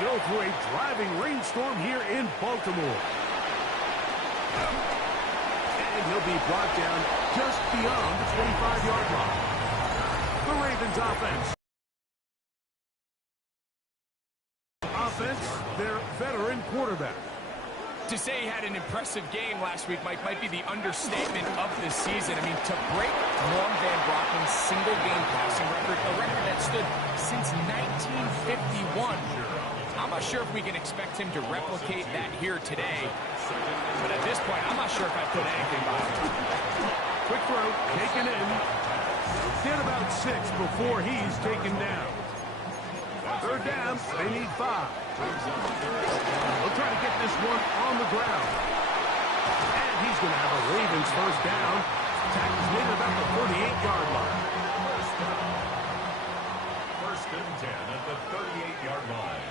go through a driving rainstorm here in Baltimore. And he'll be brought down just beyond the 25-yard line. The Ravens offense. Their veteran quarterback. To say he had an impressive game last week, Mike, might be the understatement of this season. I mean, to break Norm Van Brocken's single-game passing record, a record that stood since 1951. I'm not sure if we can expect him to replicate that here today. But at this point, I'm not sure if I put anything by it. Quick throw, taken in. Get about 6 before he's taken down. Third down, they need 5. They'll try to get this one on the ground. And he's going to have a Ravens first down. Tackles made about the 38-yard line. First and 10 at the 38-yard line.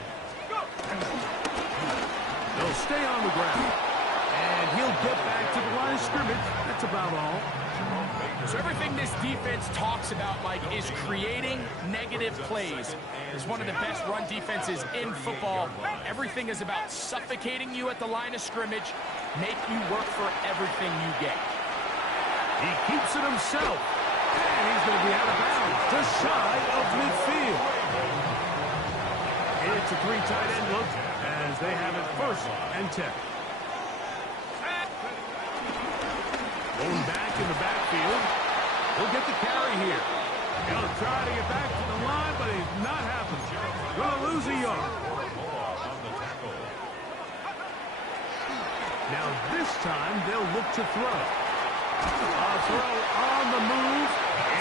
They'll stay on the ground. And he'll get back to the line of scrimmage. That's about all. So everything this defense talks about, Mike, is creating negative plays. It's one of the best run defenses in football. Everything is about suffocating you at the line of scrimmage, make you work for everything you get. He keeps it himself. And he's going to be out of bounds, just shy of midfield. It's a 3 tight end look as they have it first and 10. Going back in the backfield. He'll get the carry here. He'll try to get back to the line, but he's not happening. Going to lose a yard. Now this time they'll look to throw. A throw on the move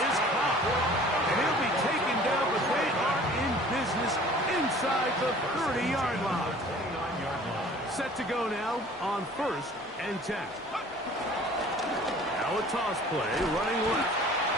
is caught. And he'll be taken down, but they are in business inside the 30-yard line. Set to go now on first and 10. Now a toss play, running left.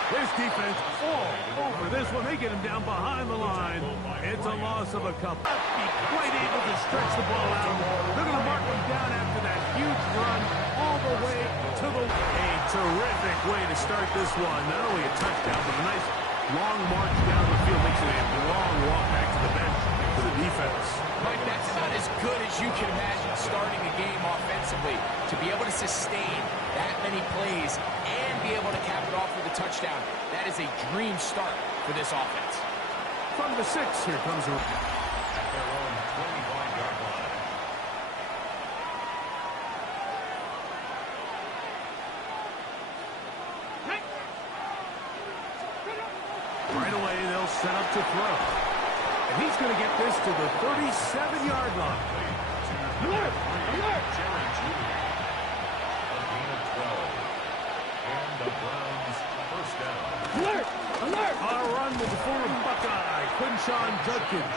This defense all over this one. They get him down behind the line. It's a loss of a couple. Quite able to stretch the ball out. They're going to mark him down after that huge run all the way to the... A terrific way to start this one. Not only a touchdown, but a nice long march down the field. Makes it a long walk back to the bench for the defense. Mike, that's about as good as you can imagine starting a game offensively. To be able to sustain that many plays and be able to cap it off with a touchdown, that is a dream start for this offense. From the 6, here comes a... At their own 25-yard line. Right away, they'll set up to throw. And he's going to get this to the 37-yard line. Alert! Alert! Jerry Jr. A gain of 12. And the Browns first down. Alert! Alert! A run with the former Buckeye, Quinshawn Judkins.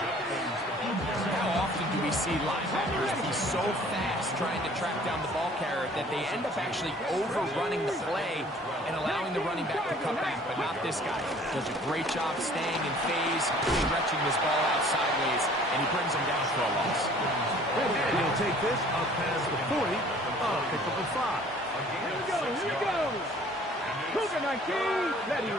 How often do we see linebackers be so fast trying to track down the ball carrier that they end up actually overrunning the play and allowing the running back to cut back, but not this guy. Does a great job staying in phase, stretching this ball out sideways, and he brings him down for a loss. And he'll take this up past the 40, pick up a 5. Here we go, here we go. Cougar 19, ready.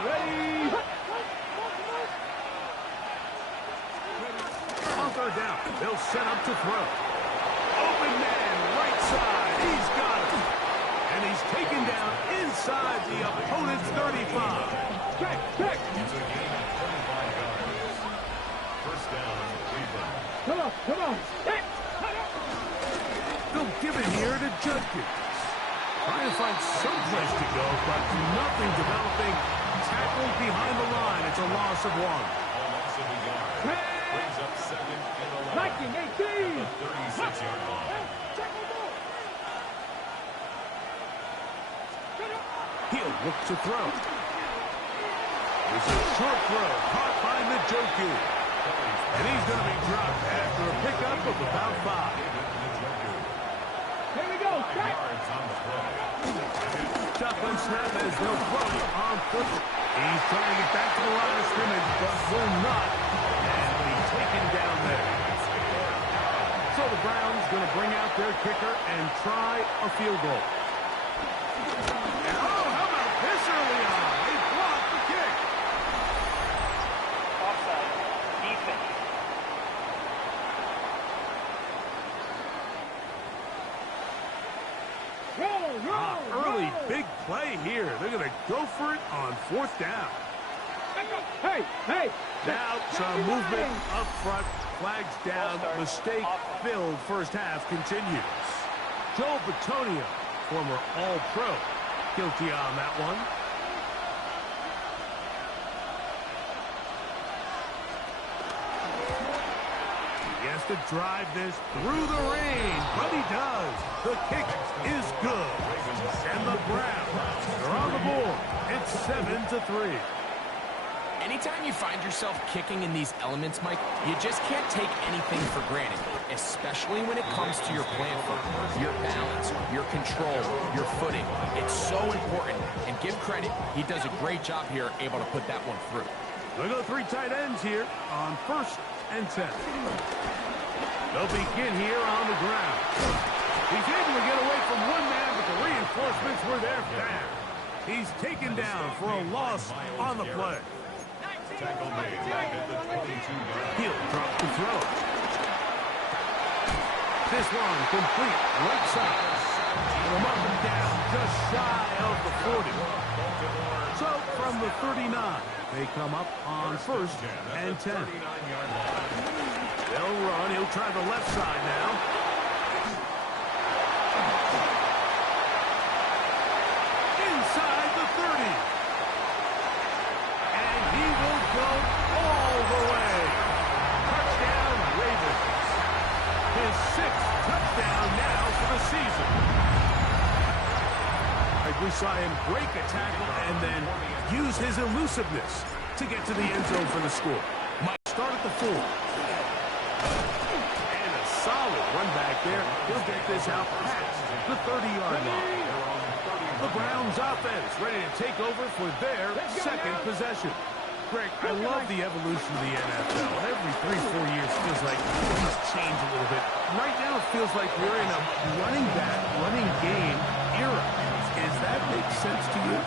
On third down, they'll set up to throw. Open man, right side, he's got it. And he's taken down inside the opponent's 35. Check. It's a gain of 25 yards. First down, Cleveland. Come on. Hey. They'll give it here to Judkins. Trying to find some place to go, but nothing developing. Tackled behind the line. It's a loss of 1. A loss of a yard. Brings up second and 11. 19, 18. The 36-yard line. He'll look to throw. There's a short throw caught by Njoku. And he's going to be dropped after a pickup of about 5. Here we go. Check. Shotgun snap as they'll throw it on foot. He's trying to get back to the line of scrimmage, but will not. And he's taken down there. So the Browns going to bring out their kicker and try a field goal. And oh, how about this early on? They blocked the kick. Offside. Defense. Big play here. They're going to go for it on 4th down. Hey! Now some movement up front. Flags down. Mistake-filled first half continues. Joe Batonio, former All-Pro, guilty on that one. He has to drive this through the rain, but he does. The kick is good. And the Browns are on the board. It's 7-3. Anytime you find yourself kicking in these elements, Mike, you just can't take anything for granted, especially when it comes to your plant foot, your balance, your control, your footing. It's so important, and give credit, he does a great job here able to put that one through. Look at the 3 tight ends here on 1st and 10. They'll begin here on the ground. He's able to get away from one man, but the reinforcements were there fast. He's taken down for a loss on the play. Tackle made at the 22-yard. He'll drop the throw. This one complete, right side. From up and down, just shy of the 40. So from the 39, they come up on 1st and 10. They'll run. He'll try the left side now. Inside the 30. And he will go all the way. Touchdown, Ravens. His 6th touchdown now for the season. We saw him break a tackle and then use his elusiveness to get to the end zone for the score. Might start at the 4. And a solid run back there. He'll get this out past the 30-yard line. The Browns offense ready to take over for their 2nd possession. Greg, I love the evolution of the NFL. Every 3-4 years feels like things change a little bit. Right now it feels like we're in a running back, running game era. Does that make sense to you?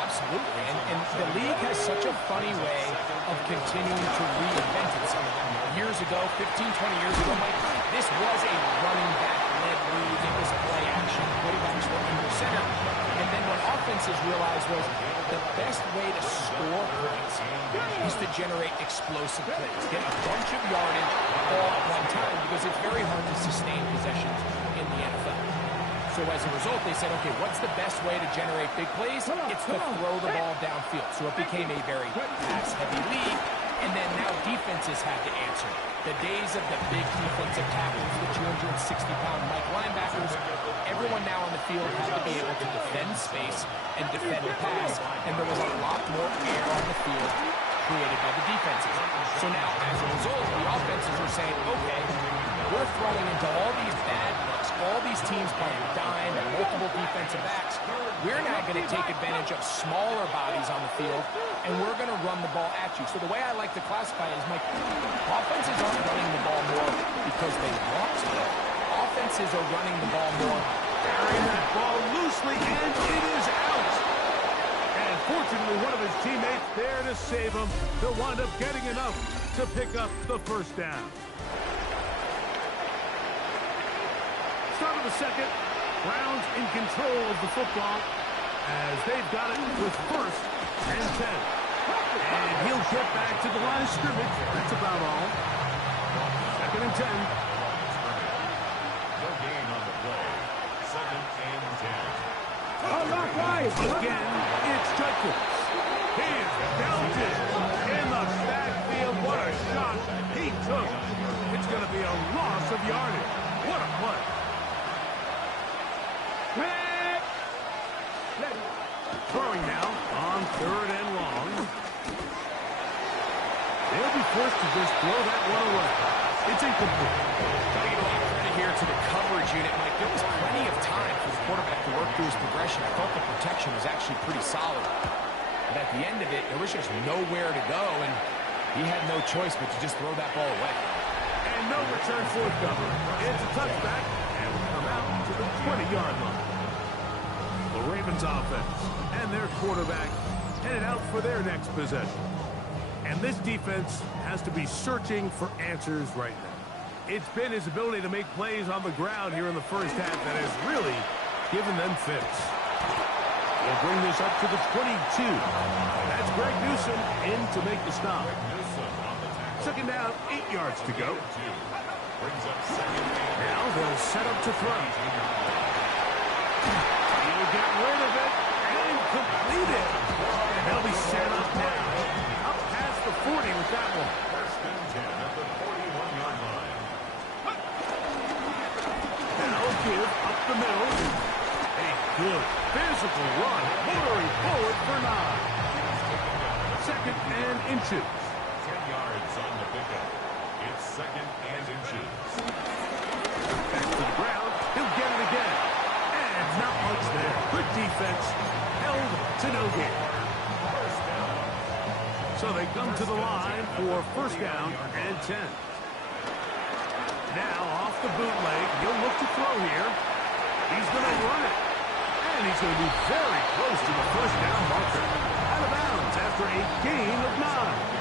Absolutely, and the league has such a funny way of continuing to reinvent itself. Years ago, 15, 20 years ago, Mike, this was a running back-led league. It was play action, quarterbacks were under center. And then what offenses realized was the best way to score points is to generate explosive plays. Get a bunch of yardage all at one time because it's very hard to sustain possessions in the NFL. So as a result, they said, okay, what's the best way to generate big plays? It's to throw the ball downfield. So it became a very pass-heavy league. And then now defenses had to answer. The days of the big defensive tackles, the 260-pound Mike linebackers, everyone now on the field had to be able to defend space and defend the pass. And there was a lot more air on the field created by the defenses. So now, as a result, the offenses were saying, okay, we're throwing into all these bad looks, all these teams playing dime and multiple defensive backs. We're now going to take advantage of smaller bodies on the field, and we're going to run the ball at you. So the way I like to classify it is, Mike, offenses aren't running the ball more because they want to. Offenses are running the ball more. Carrying that ball loosely, and it is out. And fortunately, one of his teammates there to save him. They'll wind up getting enough to pick up the 1st down. Start of the 2nd. Browns in control of the football as they've got it with 1st and 10. And he'll get back to the line of scrimmage. That's about all. 2nd and 10. No gain on the play. 2nd and 10. Again, it's Judkins. He is belted in the backfield. What a shot he took. It's going to be a loss of yardage. What a play. Throwing now on 3rd and long. They'll be forced to just throw that one away. It's incomplete. Got to give a lot of credit here to the coverage unit, Mike. There was plenty of time for the quarterback to work through his progression. I thought the protection was actually pretty solid. But at the end of it, there was just nowhere to go, and he had no choice but to just throw that ball away. And no return forthcoming. It's a touchback, and will come out to the 20-yard line. The Ravens offense and their quarterback headed out for their next possession. And this defense has to be searching for answers right now. It's been his ability to make plays on the ground here in the first half that has really given them fits. We'll bring this up to the 22. That's Greg Newsom in to make the stop. Second down, 8 yards to go. Now they'll set up to throw. He'll get rid of it and complete it. And they'll be set up now. Up past the 40 with that one. First and 10 at the 41-yard line. Now give up the middle. A good physical run, motoring forward for 9. Second and inches. 10 yards on the pickup. It's second and inches. Back to the ground. He'll get it again. And not much there. Good defense. Held to no gain. First down. So they come to the line for first down and 10. Now off the bootleg. He'll look to throw here. He's going to run it. And he's going to be very close to the first down marker. Out of bounds after a gain of 9.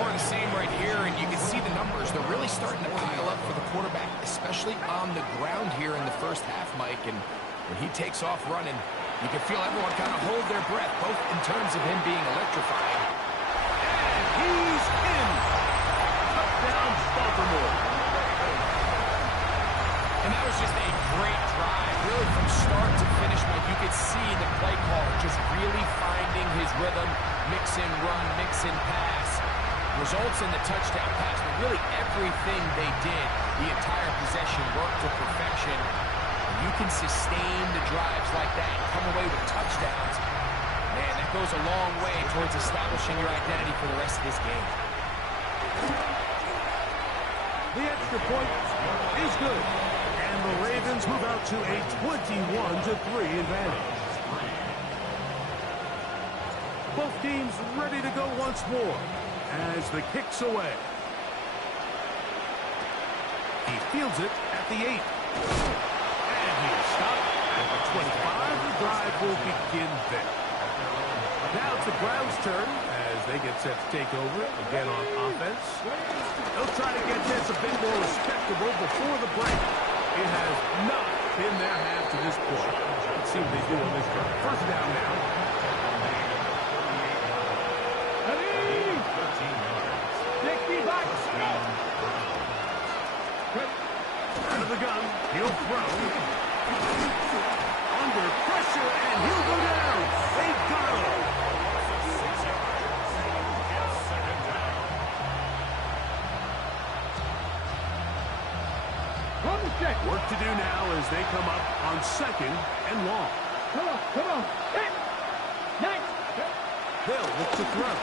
More of the same right here, and you can see the numbers. They're really starting to pile up for the quarterback, especially on the ground here in the first half, Mike. And when he takes off running, you can feel everyone kind of hold their breath, both in terms of him being electrifying. And he's in. Touchdown, Baltimore. And that was just a great drive, really from start to finish, Mike. You could see the play caller just really finding his rhythm, mix and run, mix and pass. Results in the touchdown pass, but really everything they did, the entire possession worked to perfection. And you can sustain the drives like that and come away with touchdowns. Man, that goes a long way towards establishing your identity for the rest of this game. The extra point is good. And the Ravens move out to a 21-3 advantage. Both teams ready to go once more as the kick's away. He fields it at the 8. And he's stopped at the 25. The drive will begin there. Now it's the Browns' turn as they get set to take over again on offense. They'll try to get this a bit more respectable before the break. It has not been their half to this point. Let's see what they do on this drive. First down now. Out of the gun, he'll throw. Under pressure, and he'll go down. They got him. Work to do now as they come up on second and long. Come on. Hit. Next. They'll look to throw.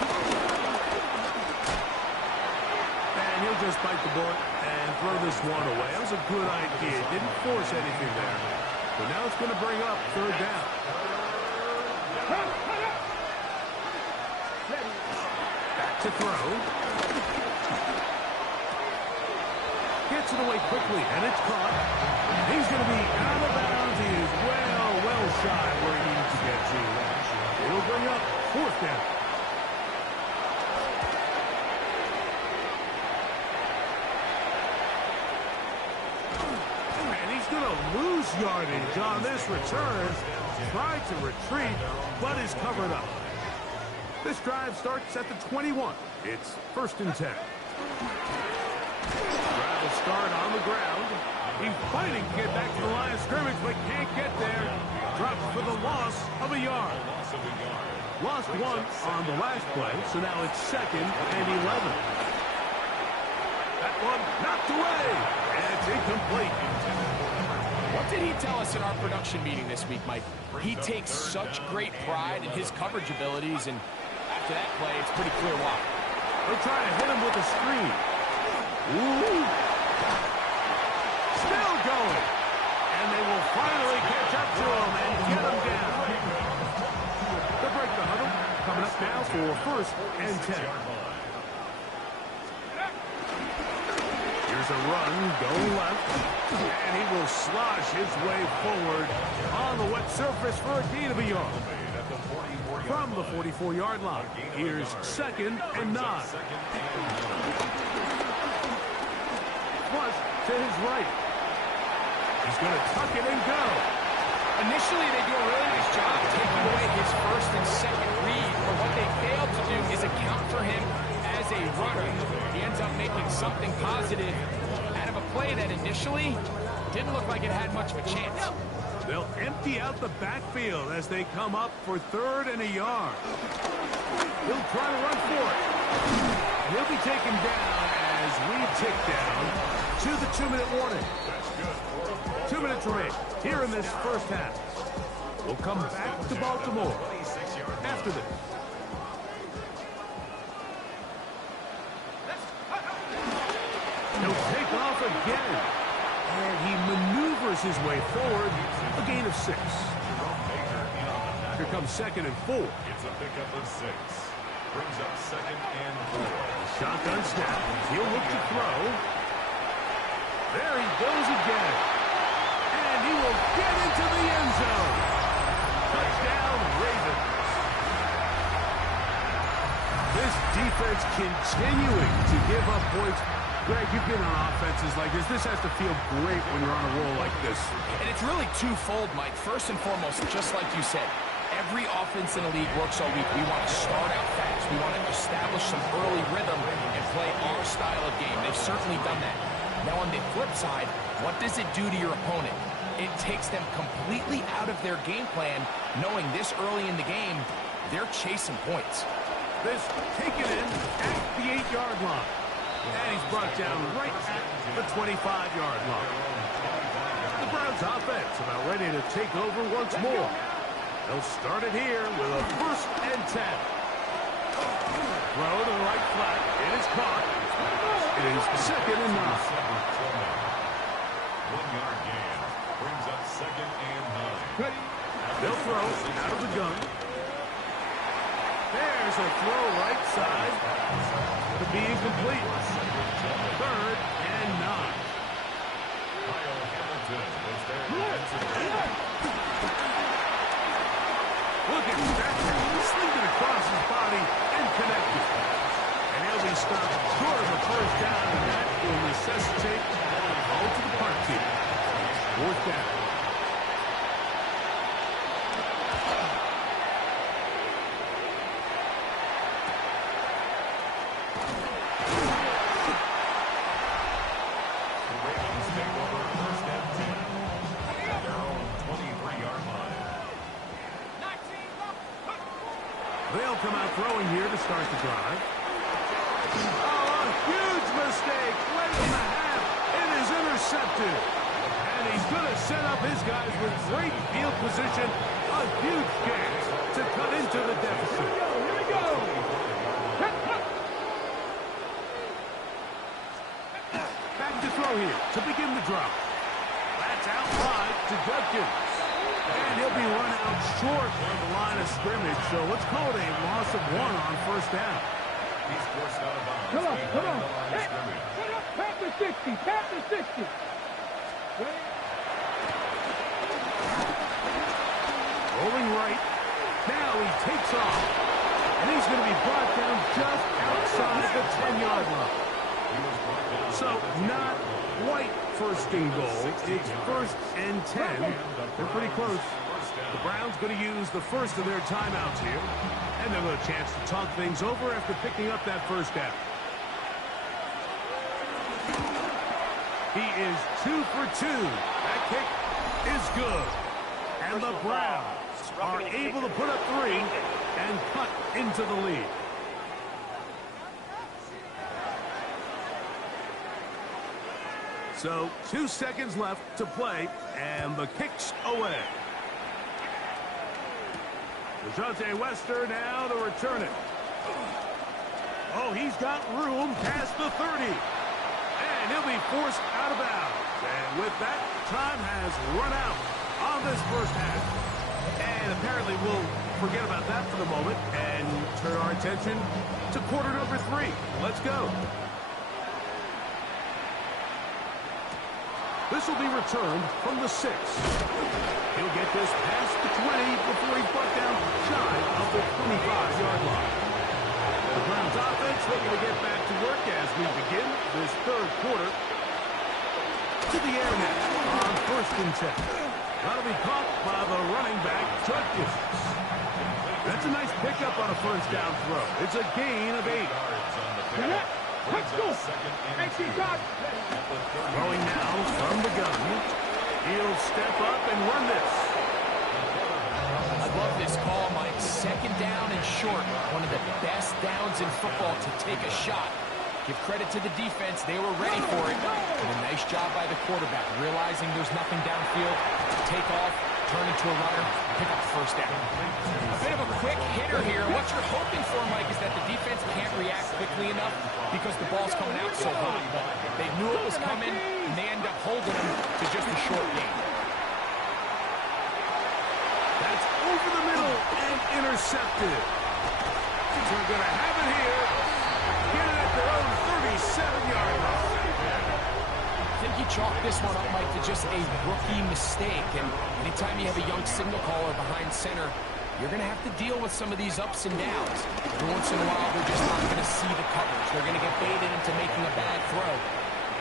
And he'll just bite the bullet and throw this one away. That was a good idea. Didn't force anything there. But now it's going to bring up third down. Back to throw. Gets it away quickly, and it's caught. He's going to be out of bounds. He is well shy where he needs to get to. It'll bring up fourth down. Going to lose yardage on this return. Tried to retreat, but is covered up. This drive starts at the 21. It's first and 10. Drive will start on the ground. He's fighting to get back to the line of scrimmage, but can't get there. Dropped for the loss of a yard. Lost one on the last play, so now it's second and 11. That one knocked away, and it's incomplete. What did he tell us in our production meeting this week, Mike? He takes such great pride in his coverage abilities, and after that play, it's pretty clear why. They'll try to hit him with a screen. Ooh. Still going. And they will finally catch up to him and get him down. They'll break the huddle. Coming up now for first and 10. Here's a run, going left, and he will slosh his way forward on the wet surface for a gain of a yard. From the 44-yard line, here's second and 9. Flush to his right. He's going to tuck it and go. Initially, they do a really nice job taking away his first and second read, but what they failed to do is account for him as a runner. He ends up making something positive out of a play that initially didn't look like it had much of a chance. They'll empty out the backfield as they come up for 3rd and a yard. He'll try to run for it. He'll be taken down as we tick down to the 2-minute warning. 2 minutes remain here in this first half. We'll come back to Baltimore after this. He'll take off again. And he maneuvers his way forward. A gain of 6. Here comes 2nd and 4. It's a pickup of 6. Brings up 2nd and 4. Shotgun snap. He'll look to throw. There he goes again. And he will get into the end zone. Touchdown, Ravens. This defense continuing to give up points. Greg, you've been on offenses like this. This has to feel great when you're on a roll like this. And it's really twofold, Mike. First and foremost, just like you said, every offense in the league works all week. We want to start out fast. We want to establish some early rhythm and play our style of game. They've certainly done that. Now, on the flip side, what does it do to your opponent? It takes them completely out of their game plan, knowing this early in the game, they're chasing points. This taken in at the 8-yard line. And he's brought down right at the 25-yard line. The Browns offense about ready to take over once more. They'll start it here with a 1st and 10. Throw to the right flat. It is caught. It is 2nd and 9. 1-yard gain. Brings up 2nd and 9. They'll throw out of the gun. There's a throw right side. To be incomplete. 3rd and 9. Kyle Hamilton was there defensively. Look at that. Slinging across his body and connected. And he'll be stopped short of the first down, and that will necessitate a ball to the punt team. 4th down. They'll come out throwing here to start the drive. Oh, a huge mistake late in the half. It is intercepted. And he's going to set up his guys with great field position. A huge chance to cut into the deficit. Here we go. Back to throw here to begin the drive. That's out wide to Judkins. And he'll be run out short of the line of scrimmage, so let's call it a loss of 1 on 1st down. He's forced out of bounds. Come on, come on. Hey, Pat the 60, pat the 60. Rolling right. Now he takes off. And he's going to be brought down just outside the 10-yard line. So not quite 1st and goal. It's 1st and 10. They're pretty close. The Browns going to use the first of their timeouts here. And they'll have a chance to talk things over after picking up that 1st down. He is 2 for 2. That kick is good. And the Browns are able to put up 3 and cut into the lead. So 2 seconds left to play, and the kick's away. DeJounte Wester now to return it. Oh, he's got room past the 30. And he'll be forced out of bounds. And with that, time has run out on this first half. And apparently we'll forget about that for the moment and turn our attention to quarter number 3. Let's go. This will be returned from the 6. He'll get this past the 20 before he's brought down shy of the 25-yard line. The Browns offense looking to get back to work as we begin this 3rd quarter. To the air now on 1st and 10. That'll be caught by the running back, Judkins. That's a nice pickup on a first down throw. It's a gain of 8. Let's go. Throwing now from the gun. He'll step up and run this. I love this call, Mike. Second down and short. One of the best downs in football to take a shot. Give credit to the defense. They were ready for it. And a nice job by the quarterback, realizing there's nothing downfield. Take off, turn into a runner, pick up the first down. A bit of a quick hitter here. What you're hoping for, Mike, is that the defense can't react quickly enough because the ball's coming out so high. They knew it was coming, and they end up holding them to just a short gain. That's over the middle and intercepted. So we're going to have it here. Get it at their own 37-yard line. I think you chalk this one up, Mike, to just a rookie mistake. And anytime you have a young signal caller behind center, you're going to have to deal with some of these ups and downs. Every once in a while, they're just not going to see the coverage. They're going to get baited into making a bad throw.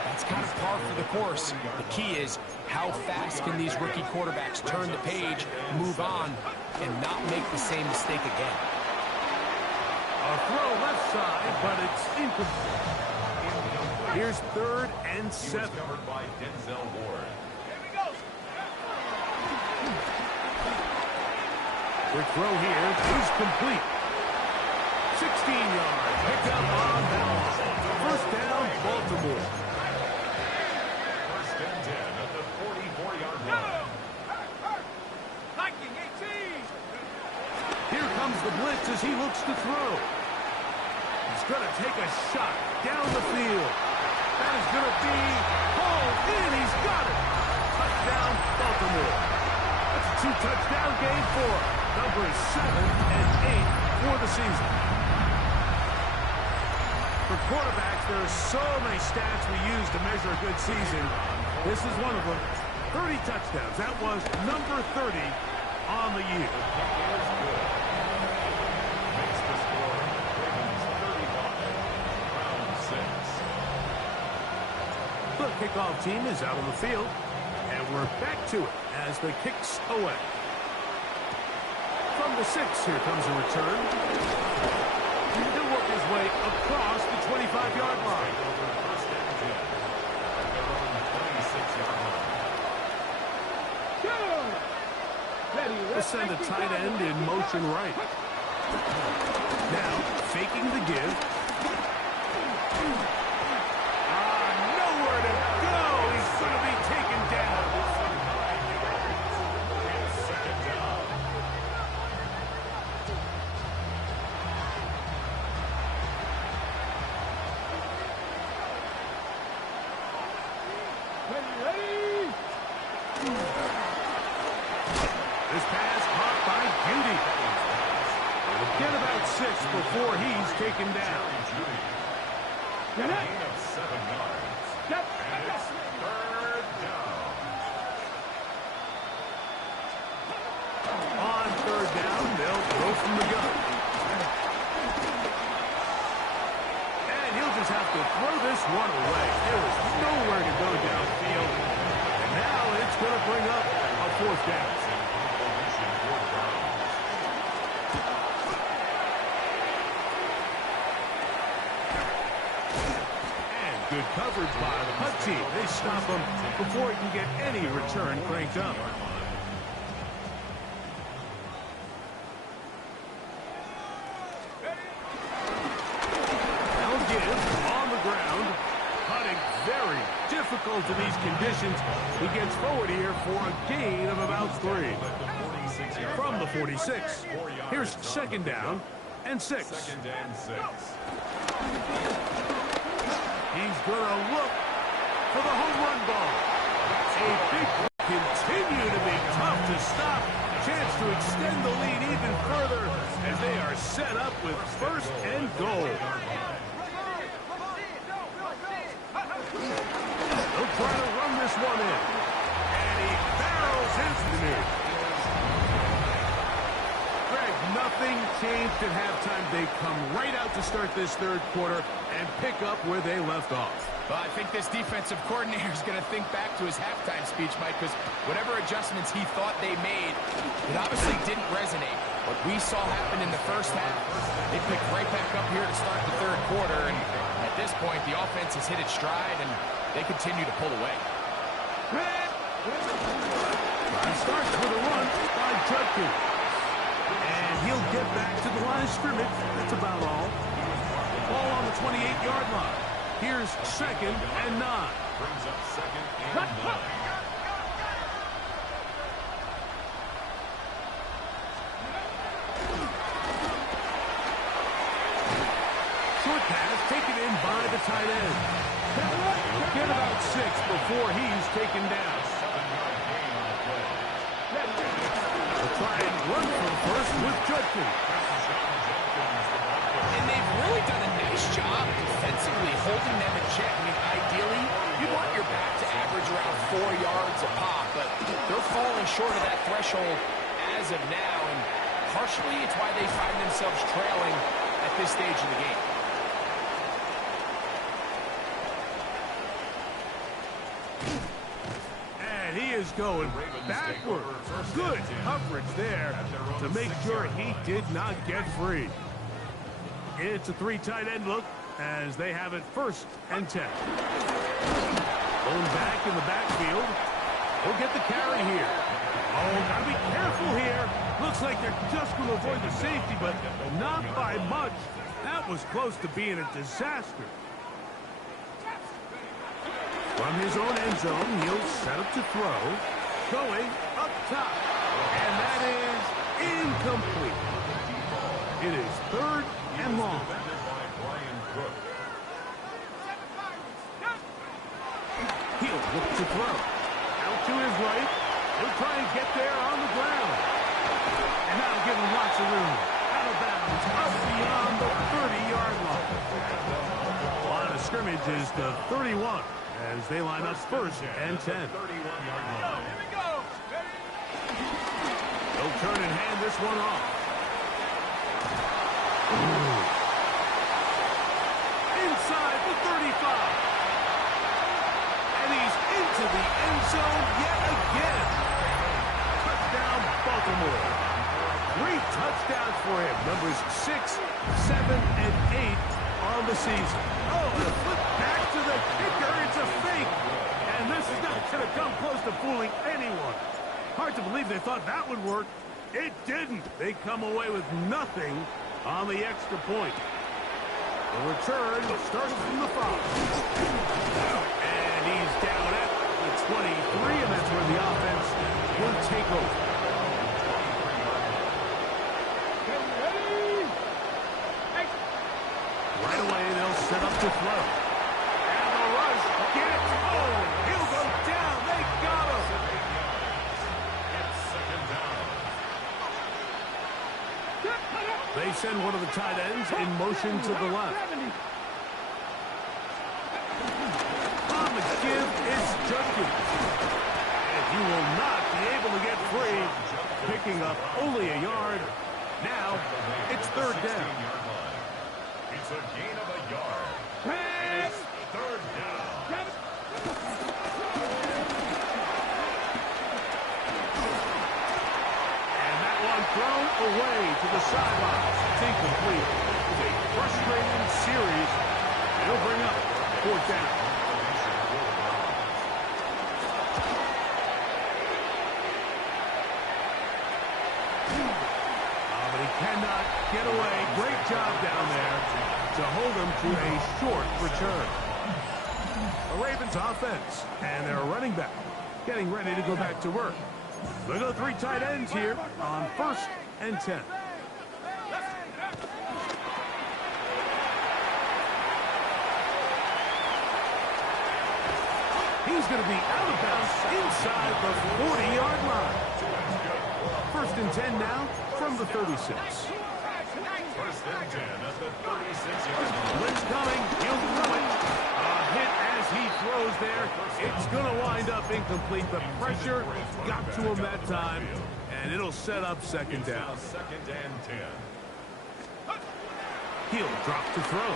That's kind of par for the course. The key is how fast can these rookie quarterbacks turn the page, move on, and not make the same mistake again. A throw left side, but it's incomplete. Here's 3rd and 7. Covered by Denzel Ward. Quick throw here is complete. 16 yards. Picked up on balance. First down, Baltimore. First and 10 at the 44-yard line. Here comes the blitz as he looks to throw. He's going to take a shot down the field. That is going to be hauled in. He's got it. Touchdown, Baltimore. That's a 2-touchdown game for numbers 7 and 8 for the season. For quarterbacks, there are so many stats we use to measure a good season. This is one of them. 30 touchdowns. That was number 30 on the year. Makes the score Ravens 35, round 6. The kickoff team is out on the field, and we're back to it as the kicks away. From the 6, here comes a return. He'll work his way across the 25-yard line. First and 10 at their own 26-yard line. We'll send a tight end in motion right. Now, faking the give. Nowhere to go. He's going to be taken down. Second down. This pass caught by Judy. Get about 6 before he's taken down. Gain of 7 yards. And it's 3rd down. On 3rd down, they'll go from the gun. And he'll just have to throw this one away. There is nowhere to go downfield. And now it's going to bring up a 4th down. Good coverage by the punt team. They stop him before he can get any return cranked up. Now give on the ground. Putting very difficult in these conditions. He gets forward here for a gain of about 3. From the 46. Here's 2nd down and 6. 2nd and 6. He's going to look for the home run ball. A big continue to be tough to stop. Chance to extend the lead even further as they are set up with 1st and goal. They'll try to run this one in. And he barrels into it. Greg, nothing changed at halftime. They come right out to start this 3rd quarter and pick up where they left off. Well, I think this defensive coordinator is going to think back to his halftime speech, Mike, because whatever adjustments he thought they made, it obviously didn't resonate. What we saw happen in the first half, they picked right back up here to start the third quarter, and at this point, the offense has hit its stride, and they continue to pull away. He starts with a run by Judkins. And he'll get back to the line of scrimmage. That's about all. Ball on the 28-yard line. Here's 2nd and 9. Brings up 2nd and 9. Short pass taken in by the tight end. He'll get about 6 before he's taken down. 7-yard gain on the play. They'll try and run for first with Judkins. And they've really done a nice job defensively holding them in check. I mean, ideally, you want your back to average around 4 yards a pop, but they're falling short of that threshold as of now, and partially it's why they find themselves trailing at this stage in the game. And he is going backwards. Good coverage there to make sure he did not get free. It's a 3 tight end look as they have it 1st and 10. Going back in the backfield. He'll get the carry here. Oh, gotta be careful here. Looks like they're just going to avoid the safety, but not by much. That was close to being a disaster. From his own end zone, he'll set up to throw. Going up top. And that is incomplete. It is 3rd and long. He'll look to throw. Out to his right. He'll try and get there on the ground. And that'll give him lots of room. Out of bounds. Up beyond the 30-yard line. Line of scrimmage is the 31 as they line up 1st and 10. 31-yard line. Here we go. He'll turn and hand this one off. Inside the 35. And he's into the end zone yet again. Touchdown, Baltimore. 3 touchdowns for him. Numbers 6, 7, and 8 on the season. Oh, and a flip back to the kicker. It's a fake. And this is not going to come close to fooling anyone. Hard to believe they thought that would work. It didn't. They come away with nothing on the extra point. The return starts from the 5. And he's down at the 23, and that's where the offense will take over. Right away, they'll set up to throw. And the rush gets home. He'll go down. They got him. It's 2nd down. They send one of the tight ends in motion to the left. On the give is Judkins. And he will not be able to get free. Picking up only a yard. Now, it's 3rd down. It's a gain of a yard. It's 3rd down. And that one thrown away to the sidelines. It's incomplete. It's a frustrating series. It'll bring up 4th down. But he cannot get away. Great job down there to hold him to a short return. The Ravens offense and their running back getting ready to go back to work. They go 3 tight ends here on 1st and 10. He's going to be out of bounds inside the 40-yard line. 1st and 10 now from the 36. 1st and 10 at the 36-yard line. Blitz coming. He'll throw it. A hit as he throws there. It's going to wind up incomplete. The pressure got to him that time, and it'll set up 2nd down. 2nd and 10. He'll drop to throw.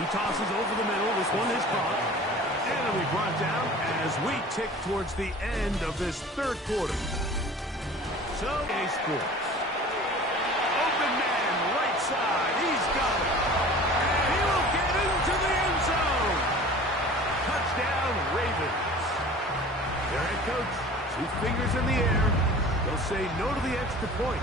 He tosses over the middle. This one is caught. And it'll be brought down as we tick towards the end of this third quarter. So, A Sports. Open man, right side. He's got it. And he will get into the end zone. Touchdown, Ravens. Their head coach, 2 fingers in the air. They'll say no to the extra point.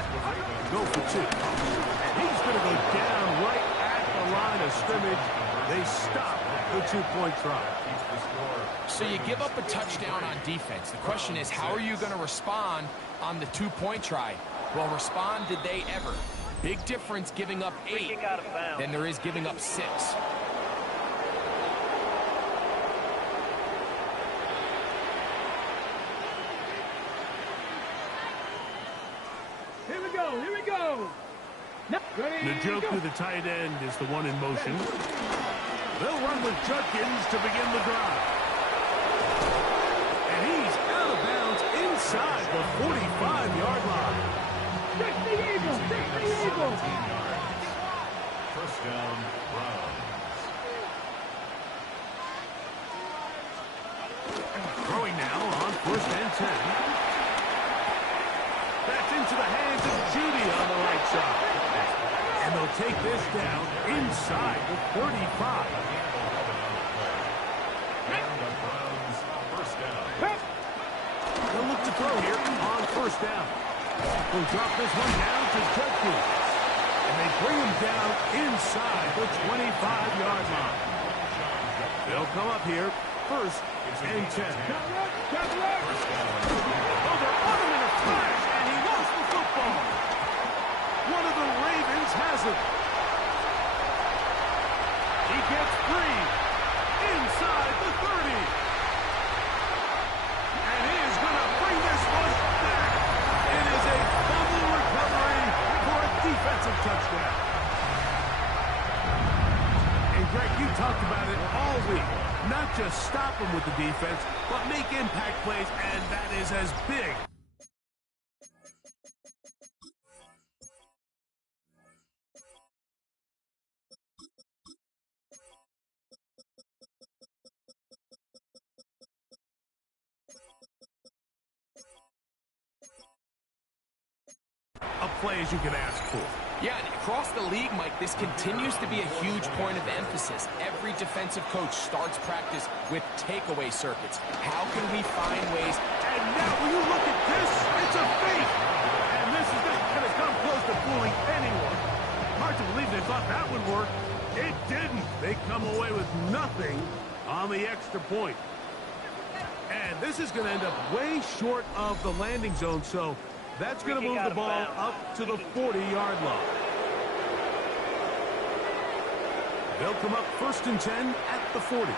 Go for 2. And he's going to go down right at the line of scrimmage. They stop the 2-point try. So you give up a touchdown on defense. The question is, how are you going to respond on the 2-point try? Well, respond did they ever? Big difference giving up 8 than there is giving up 6. Here we go, here we go. The joke to the tight end is the one in motion. They'll run with Judkins to begin the drive. And he's out of bounds inside the 45-yard line. Take the Eagles, take the Eagles. First down, Browns. Throwing now on 1st and 10. That's into the hands of Judy on the right side. And they'll take this down inside the 35. And the Browns, first down. They'll look to throw here on 1st down. They'll drop this one down to Judkins. And they bring him down inside the 25-yard line. They'll come up here 1st and 10. Oh, they're on him in a flash, and he lost the football. One of the Ravens has it. He gets free inside the 30. And he is going to bring this one back. It is a fumble recovery for a defensive touchdown. And Greg, you talked about it all week. Not just stop him with the defense, but make impact plays, and that is as big. A play as you can ask for. Yeah, and across the league, Mike, this continues to be a huge point of emphasis. Every defensive coach starts practice with takeaway circuits. How can we find ways? And now when you look at this, it's a fake. And this is not going to come close to fooling anyone. Hard to believe they thought that would work. It didn't. They come away with nothing on the extra point. And this is going to end up way short of the landing zone, so that's going to move the ball up to the 40-yard line. They'll come up 1st and 10 at the 40.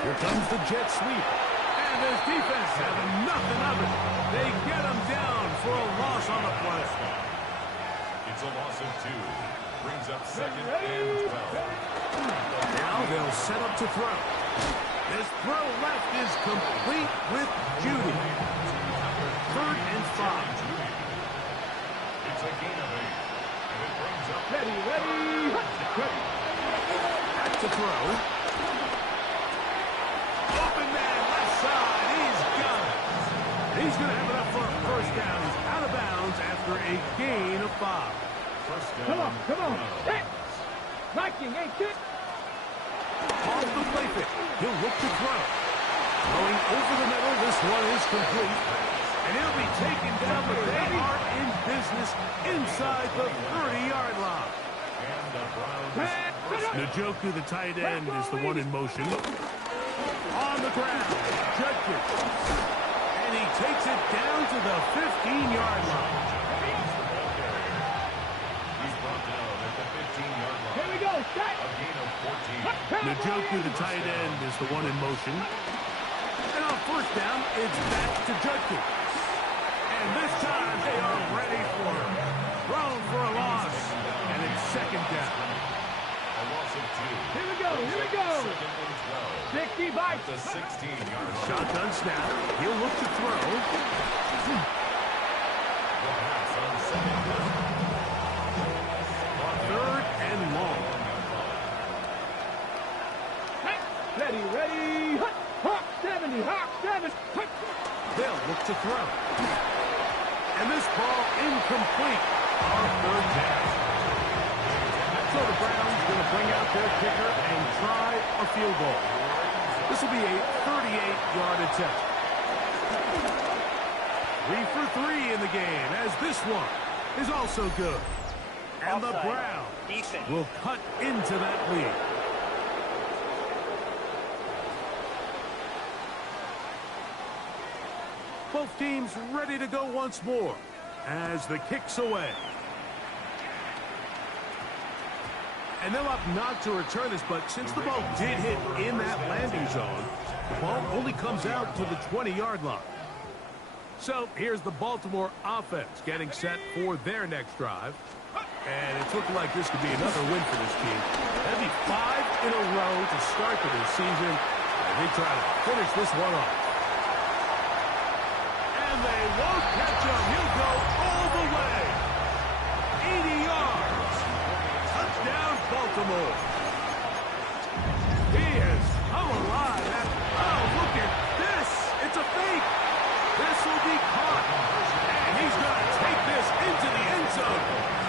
Here comes the jet sweep. And his defense having nothing of it. They get him down for a loss on the play. It's a loss of 2. Brings up 2nd and 12. Now they'll set up to throw. This throw left is complete with Judy. 3rd and 5. It's a gain of 8. And it brings up Ready. Back to throw. Open man, left side. He's got it. He's going to have it up for a 1st down. He's out of bounds after a gain of 5. first down. Come on. Viking ain't good. Off the play pick. He'll look to throw. Throwing over the middle. This one is complete. And he'll be taken down, but they are in business inside the 30-yard line. And the Browns. Njoku, the tight end, is the one in motion. On the ground, Judkins. And he takes it down to the 15-yard line. He's brought down at the 15-yard line. Here we go, set. A gain of 14. Njoku, the tight end, is the one in motion. And on 1st down, it's back to Judkins. And this time, they are ready for him. Thrown for a loss. And it's 2nd down. A loss of 2. Here we go. 2nd and 12. 60 by The 16-yard line. Shotgun snap. He'll look to throw. The pass on 2nd down. throw. And this ball incomplete on third down. So the Browns going to bring out their kicker and try a field goal. This will be a 38-yard attempt. 3 for 3 in the game, as this one is also good. And the Browns will cut into that lead. Both teams ready to go once more as the kick's away. And they'll opt not to return this, but since the ball did hit in that landing zone, the ball only comes out to the 20-yard line. So here's the Baltimore offense getting set for their next drive. And it's looking like this could be another win for this team. That'd be 5 in a row to start for this season. And they try to finish this one off. And they won't catch him. He'll go all the way. 80 yards. Touchdown, Baltimore. He is come alive. Oh, look at this. It's a fake. This will be caught. And he's going to take this into the end zone.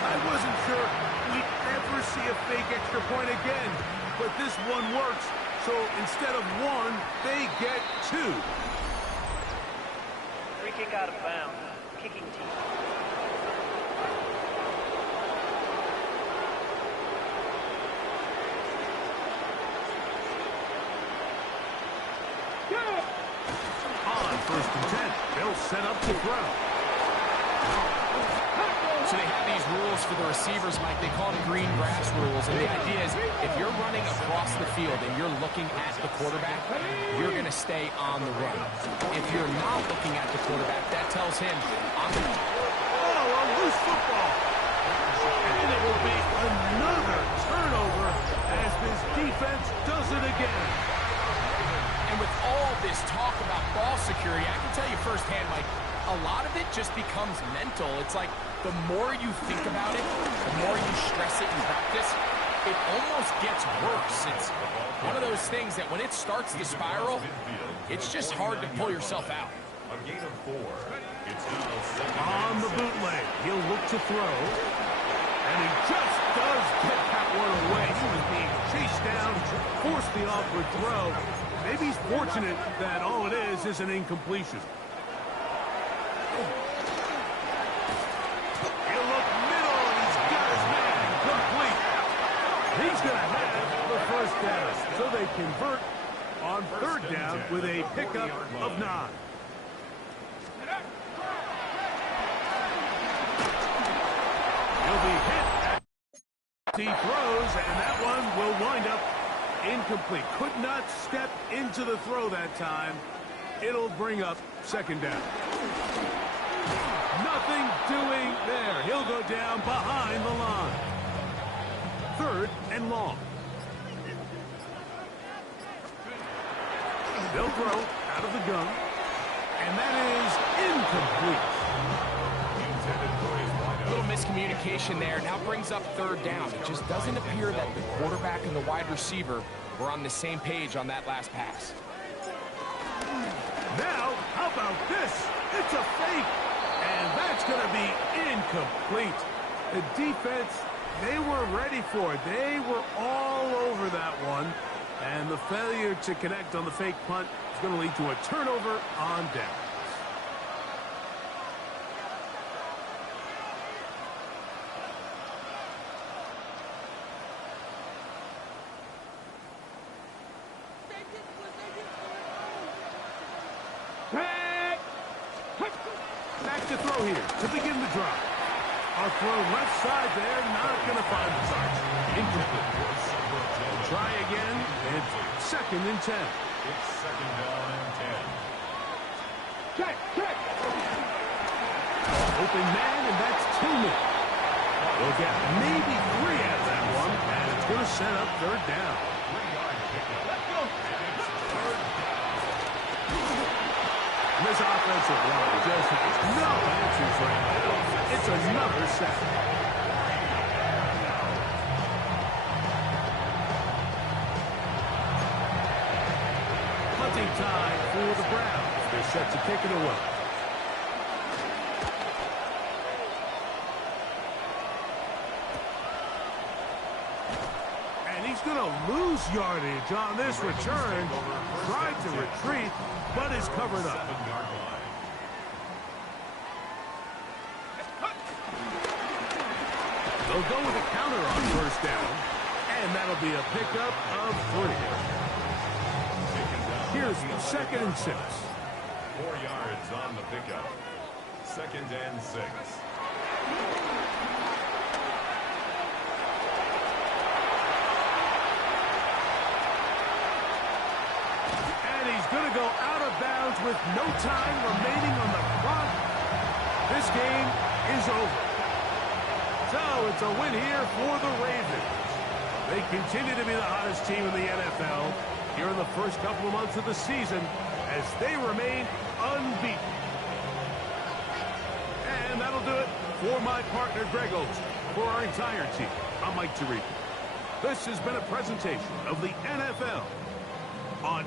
I wasn't sure we'd ever see a fake extra point again. But this one works. So instead of 1, they get 2. Free kick out of bounds. Kicking team. On first and 10, they'll set up to throw. So they have these rules for the receivers, Mike. They call them green grass rules. And the idea is if you're running across the field and you're looking at the quarterback, you're going to stay on the run. If you're not looking at the quarterback, that tells him, I'm going to... Oh, a loose football. And it will be another turnover as this defense does it again. And with all this talk about ball security, I can tell you firsthand, Mike, a lot of it just becomes mental. It's like the more you think about it, the more you stress it in practice, it almost gets worse. It's one of those things that when it starts to spiral, it's just hard to pull yourself out. A gain of 4. It's now On the bootleg, he'll look to throw. And he just does get that one away. He was being chased down, forced the awkward throw. Maybe he's fortunate that all it is an incompletion. He'll look middle, and he's got his man complete. He's going to have the first down. So they convert on third down with a pickup of 9. He'll be hit as he throws, and that one will wind up incomplete. Could not step into the throw that time. It'll bring up second down. Nothing doing there. He'll go down behind the line. Third and long. They'll throw out of the gun. And that is incomplete. A little miscommunication there. Now brings up third down. It just doesn't appear that the quarterback and the wide receiver were on the same page on that last pass. Now, how about this? It's a fake. And that's going to be incomplete. The defense, they were ready for it. They were all over that one. And the failure to connect on the fake punt is going to lead to a turnover on down. Back to throw here to begin the drive. Our throw left side there, not going to find the target. Incomplete. Try again. It's second and 10. It's second down and 10. Check. Open man, and that's Tillman. We'll get maybe 3 out of that one, and it's going to set up third down. This offensive line just has no answers right now. It's another sack. Punting time for the Browns. They're set to kick it away. And he's going to lose yardage on this return. Tried to retreat, but is covered up. 7-yard line. They'll go with a counter on first down, and that'll be a pickup of 3. Here's the 2nd and 6. 4 yards on the pickup. 2nd and 6. And he's going to go out of bounds with no time remaining on the clock. This game is over. So it's a win here for the Ravens. They continue to be the hottest team in the NFL here in the first couple of months of the season as they remain unbeaten. And that'll do it for my partner, Greg Olson. For our entire team, I'm Mike Tirico. This has been a presentation of the NFL on